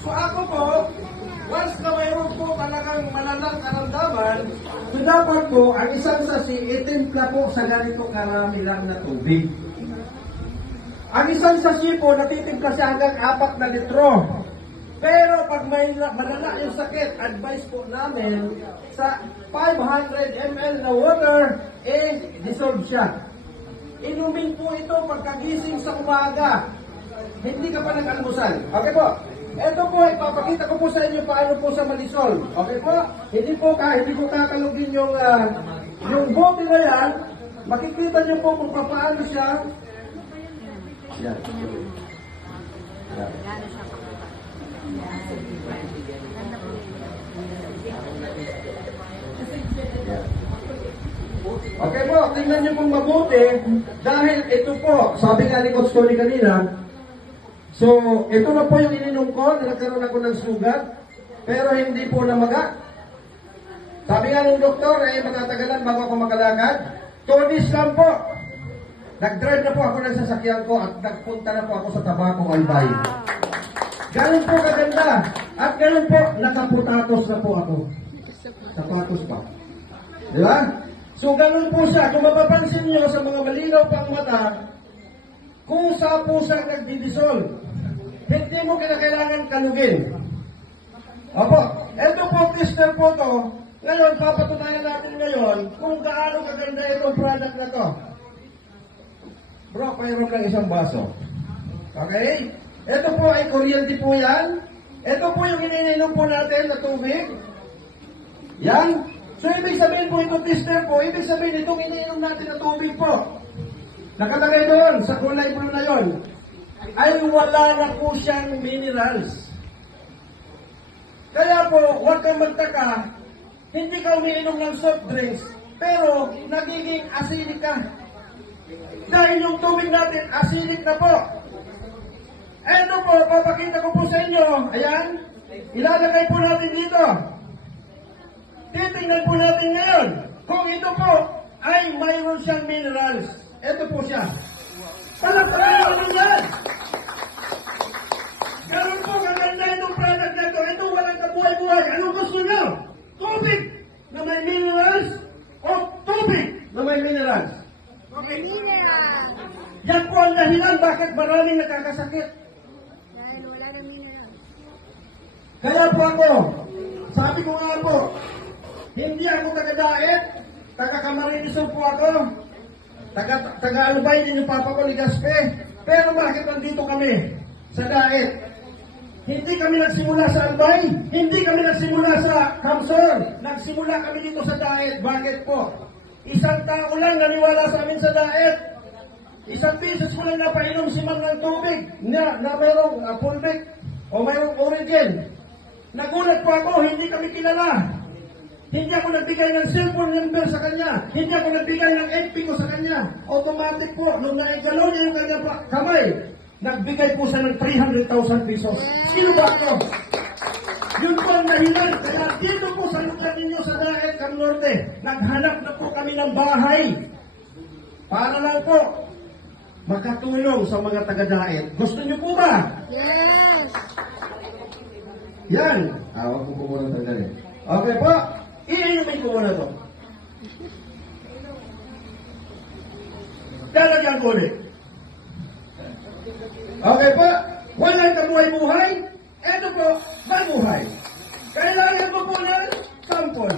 So ako po, once na mayroon po talagang malalang karamdaman, so dapat po, ang isang sasi, itimpla po sa ganito karami lang na tubig. Ang isang sasi po, natitimpla siya hanggang 4 na litro. Pero pag may malala yung sakit, advice po namin sa 500 ml na water, dissolve siya. Inumin po ito pagkagising sa umaga. Hindi ka pa nag-almusal. Okay po? Ito po, ipapakita ko po sa inyo paano po sa malisol. Okay po? Hindi ko kakalugin yung bote na yan. Makikita niyo po kung paano siya. Yan. Yan. Okay po, tingnan niyo pong mabuti dahil ito po, sabi nga ni Coach Tony kanina, so ito na po yung ininom ko, nagkaroon ako ng sugat, pero hindi po namaga. Sabi nga ng doktor, matatagalan bago ako makalakad. 2 days lang po. Nag-drive na po ako ng sasakyan ko at nagpunta na po ako sa Tabacong Albay. Ganun po kaganda. At ganun po, nakaputatos na po ako. Sapatos pa. Di ba? So, ganun po siya. Kung mapapansin niyo sa mga malinaw pang mata, kung sa pusa nagdidisol, hindi mo kinakailangan kalugin. Opo, eto po, tester po to. Ngayon, papatunayan natin ngayon kung gaano kaganda itong product na to. Bro, payroon lang isang baso. Okay? Ito po ay kuryente po yan. Ito po yung iniinom po natin na tubig. Yan. So, ibig sabihin po itong tester po, ibig sabihin itong iniinom natin na tubig po. Nakalagay doon sa kulay blue na yon, ay wala na po siyang minerals. Kaya po, huwag kang magtaka, hindi ka umiinom ng soft drinks, pero nagiging acidic ka. Dahil yung tubig natin, acidic na po. Ito po, papakita ko po sa inyo. Ayan, ilalagay po natin dito. Titingnan po natin ngayon kung ito po ay mayroon siyang minerals. Ito po siya. Palakpakan natin yan. Ganun po, kaganda itong product na ito. Ito walang kabuhay-buhay. Anong gusto nyo? Tubig na may minerals o tubig na may minerals? Okay. Yan po ang dahilan bakit maraming nakakasakit. Dahil wala na mineral. Kaya po ako, sabi ko nga po, hindi ako taga-diet, taga-Camarines po ako, taga-Albay din yung papa ko ni Gaspe. Pero bakit nandito kami sa diet? Hindi kami nagsimula sa Albay, hindi kami nagsimula sa Kamsor, nagsimula kami dito sa diet. Bakit po? Isang tao lang naniwala sa amin sa diet. Isang beses ko lang napainom si Mang ng tubig na mayroong pulvic o mayroong origin. Nagulat po ako, hindi kami kilala. Hindi ako nagbigay ng cellphone number sa kanya. Hindi ako nagbigay ng FP ko sa kanya. Automatic po, nung naigalaw niya yung kanya kamay, nagbigay po siya ng 300,000 pesos. Sino ba ito? Yun po ang dahilan. Kaya dito po sa lugar ninyo sa Daet, Cam Norte, naghanap na po kami ng bahay. Para lang po, makatulong sa mga taga-Daet. Gusto niyo po ba? Yes! Yan. Huwag ko po muna tanggalin. Okay po. Iinumin ko muna ito. Lalagyan ko ulit. Okay po. Walang kabuhay-buhay. Ito po, may buhay. Kailangan